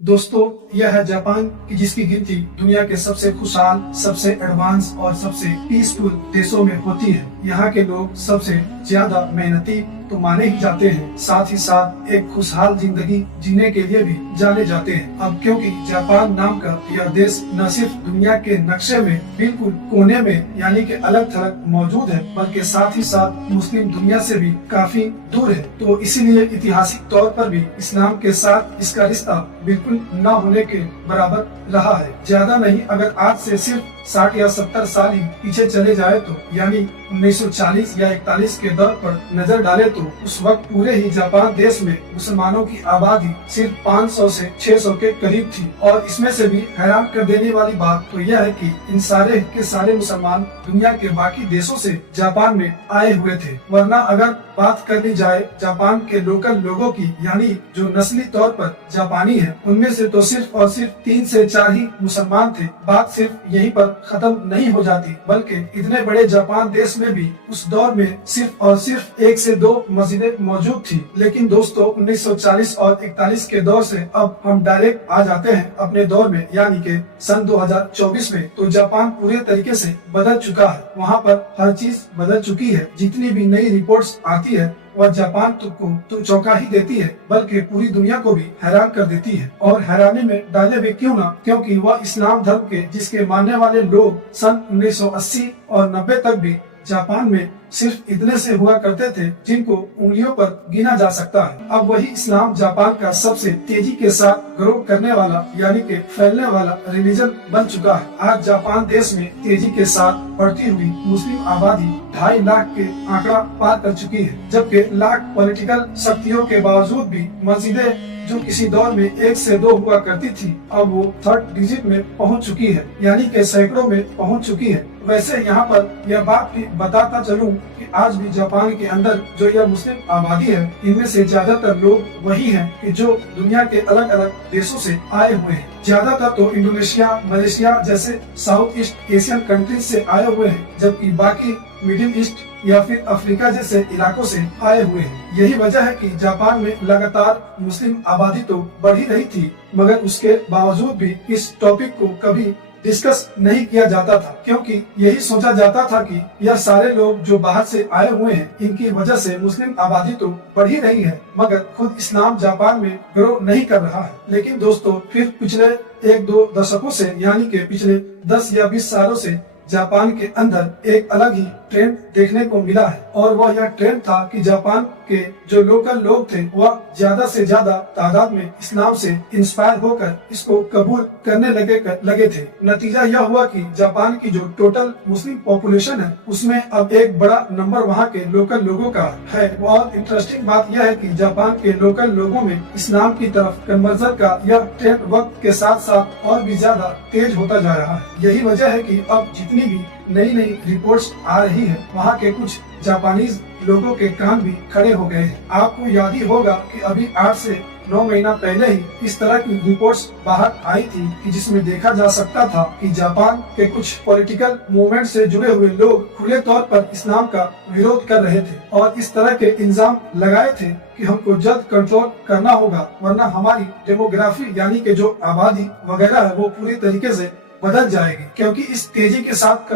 दोस्तों, यह है जापान की जिसकी गिनती दुनिया के सबसे खुशहाल, सबसे एडवांस और सबसे पीसफुल देशों में होती है। यहाँ के लोग सबसे ज्यादा मेहनती तो माने ही जाते हैं, साथ ही साथ एक खुशहाल जिंदगी जीने के लिए भी जाने जाते हैं। अब क्योंकि जापान नाम का यह देश न सिर्फ दुनिया के नक्शे में बिल्कुल कोने में यानी कि अलग थलग मौजूद है, बल्कि साथ ही साथ मुस्लिम दुनिया से भी काफी दूर है, तो इसीलिए ऐतिहासिक तौर पर भी इस्लाम के साथ इसका रिश्ता बिल्कुल न होने के बराबर रहा है। ज्यादा नहीं, अगर आज से सिर्फ 60 या 70 साल ही पीछे चले जाए तो यानी 1940 या 41 के दौर पर नजर डाले तो उस वक्त पूरे ही जापान देश में मुसलमानों की आबादी सिर्फ 500 से 600 के करीब थी। और इसमें से भी हैरान कर देने वाली बात तो यह है कि इन सारे के सारे मुसलमान दुनिया के बाकी देशों से जापान में आए हुए थे। वरना अगर बात करनी जाए जापान के लोकल लोगों की, यानी जो नस्ली तौर पर जापानी है, उनमें से तो सिर्फ और सिर्फ 3 से 4 ही मुसलमान थे। बात सिर्फ यहीं पर खत्म नहीं हो जाती, बल्कि इतने बड़े जापान देश में भी उस दौर में सिर्फ और सिर्फ 1 से 2 मस्जिदें मौजूद थी। लेकिन दोस्तों, 1940 और 41 के दौर से अब हम डायरेक्ट आ जाते हैं अपने दौर में, यानी कि सन 2024 में। तो जापान पूरे तरीके से बदल चुका है, वहाँ पर हर चीज बदल चुकी है। जितनी भी नई रिपोर्ट्स आती है वह जापान को तो चौंका ही देती है, बल्कि पूरी दुनिया को भी हैरान कर देती है। और हैरानी में डाले हुए क्यों ना, क्योंकि वह इस्लाम धर्म के जिसके मानने वाले लोग सन 1980 और 90 तक भी जापान में सिर्फ इतने से हुआ करते थे जिनको उंगलियों पर गिना जा सकता है। अब वही इस्लाम जापान का सबसे तेजी के साथ ग्रो करने वाला यानी कि फैलने वाला रिलीजन बन चुका है। आज जापान देश में तेजी के साथ बढ़ती हुई मुस्लिम आबादी 2.5 लाख के आंकड़ा पार कर चुकी है, जबकि लाख पॉलिटिकल शक्तियों के बावजूद भी मस्जिदें जो किसी दौर में 1 से 2 हुआ करती थी, अब वो 3rd डिजिट में पहुंच चुकी है, यानी कि सैकड़ों में पहुंच चुकी है। वैसे यहाँ पर यह बात भी बताता चलूं कि आज भी जापान के अंदर जो यह मुस्लिम आबादी है, इनमें से ज्यादातर लोग वही हैं कि जो दुनिया के अलग अलग देशों से आए हुए हैं। ज्यादातर तो इंडोनेशिया, मलेशिया जैसे साउथ ईस्ट एशियन कंट्रीज से आए हुए हैं, जबकि बाकी मिडिल ईस्ट या फिर अफ्रीका जैसे इलाकों से आए हुए हैं। यही वजह है कि जापान में लगातार मुस्लिम आबादी तो बढ़ ही रही थी, मगर उसके बावजूद भी इस टॉपिक को कभी डिस्कस नहीं किया जाता था, क्योंकि यही सोचा जाता था कि यह सारे लोग जो बाहर से आए हुए हैं, इनकी वजह से मुस्लिम आबादी तो बढ़ ही रही है, मगर खुद इस्लाम जापान में ग्रो नहीं कर रहा है। लेकिन दोस्तों, फिर पिछले 1-2 दशकों से यानी कि पिछले 10 या 20 सालों से जापान के अंदर एक अलग ही ट्रेंड देखने को मिला है। और वह यह ट्रेंड था कि जापान के जो लोकल लोग थे वह ज्यादा से ज्यादा तादाद में इस्लाम से इंस्पायर होकर इसको कबूल करने लगे थे। नतीजा यह हुआ कि जापान की जो टोटल मुस्लिम पॉपुलेशन है, उसमें अब एक बड़ा नंबर वहाँ के लोकल लोगों का है। और इंटरेस्टिंग बात यह है कि जापान के लोकल लोगों में इस्लाम की तरफ कन्वर्जन का यह ट्रेंड वक्त के साथ साथ और भी ज्यादा तेज होता जा रहा है। यही वजह है कि अब जितनी भी नई नई रिपोर्ट्स आ रही है, वहाँ के कुछ जापानीज लोगों के कान भी खड़े हो गए हैं। आपको याद ही होगा कि अभी 8 से 9 महीना पहले ही इस तरह की रिपोर्ट्स बाहर आई थी कि जिसमें देखा जा सकता था कि जापान के कुछ पॉलिटिकल मूवमेंट से जुड़े हुए लोग खुले तौर पर इस्लाम का विरोध कर रहे थे और इस तरह के इल्जाम लगाए थे कि हमको जल्द कंट्रोल करना होगा, वरना हमारी डेमोग्राफी यानी कि जो आबादी वगैरह है वो पूरी तरीके से बदल जाएगी। क्योंकि इस तेजी के साथ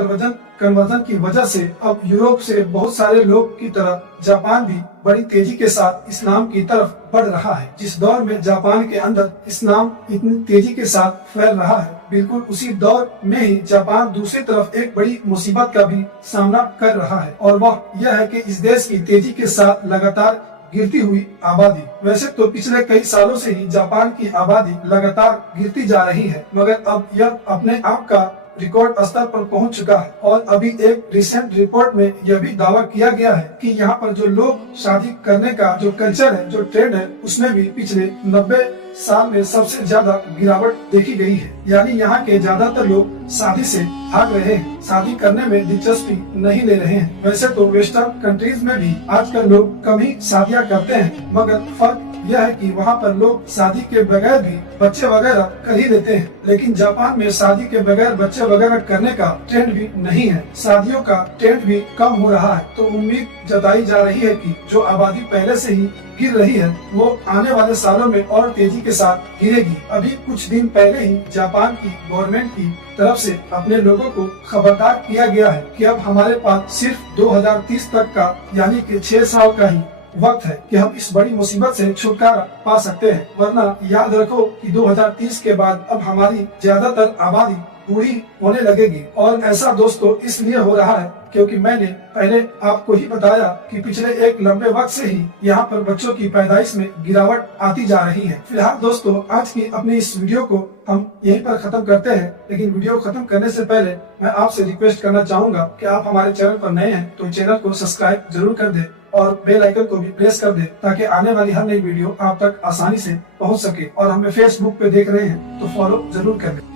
कन्वर्जन की वजह से अब यूरोप से बहुत सारे लोग की तरह जापान भी बड़ी तेजी के साथ इस्लाम की तरफ बढ़ रहा है। जिस दौर में जापान के अंदर इस्लाम इतनी तेजी के साथ फैल रहा है, बिल्कुल उसी दौर में ही जापान दूसरी तरफ एक बड़ी मुसीबत का भी सामना कर रहा है, और वह यह है कि इस देश की तेजी के साथ लगातार गिरती हुई आबादी। वैसे तो पिछले कई सालों से ही जापान की आबादी लगातार गिरती जा रही है, मगर अब यह अपने आप का रिकॉर्ड स्तर पर पहुंच चुका है। और अभी एक रिसेंट रिपोर्ट में यह भी दावा किया गया है कि यहाँ पर जो लोग शादी करने का जो कल्चर है, जो ट्रेंड है, उसमें भी पिछले 90 साल में सबसे ज्यादा गिरावट देखी गई है। यानी यहाँ के ज्यादातर लोग शादी से भाग रहे हैं, शादी करने में दिलचस्पी नहीं ले रहे हैं। वैसे तो वेस्टर्न कंट्रीज में भी आजकल लोग कम ही शादियाँ करते हैं, मगर फर्क यह है कि वहाँ पर लोग शादी के बगैर भी बच्चे वगैरह कर ही लेते हैं, लेकिन जापान में शादी के बगैर बच्चे वगैरह करने का ट्रेंड भी नहीं है। शादियों का ट्रेंड भी कम हो रहा है। तो उम्मीद जताई जा रही है कि जो आबादी पहले से ही गिर रही है वो आने वाले सालों में और तेजी के साथ गिरेगी। अभी कुछ दिन पहले ही जापान की गवर्नमेंट की तरफ से अपने लोगों को खबरदार किया गया है कि अब हमारे पास सिर्फ 2030 तक का यानी कि 6 साल का ही वक्त है कि हम इस बड़ी मुसीबत से छुटकारा पा सकते हैं। वरना याद रखो कि 2030 के बाद अब हमारी ज्यादातर आबादी पूरी होने लगेगी। और ऐसा दोस्तों इसलिए हो रहा है क्योंकि मैंने पहले आपको ही बताया कि पिछले एक लंबे वक्त से ही यहाँ पर बच्चों की पैदाइश में गिरावट आती जा रही है। फिलहाल दोस्तों आज की अपनी इस वीडियो को हम यहीं पर खत्म करते हैं, लेकिन वीडियो खत्म करने से पहले मैं आपसे रिक्वेस्ट करना चाहूंगा कि आप हमारे चैनल पर नए हैं तो चैनल को सब्सक्राइब जरूर कर दे और बेल आइकन को भी प्रेस कर दे ताकि आने वाली हर नई वीडियो आप तक आसानी से पहुंच सके। और हमें फेसबुक पे देख रहे हैं तो फॉलो जरूर कर दे।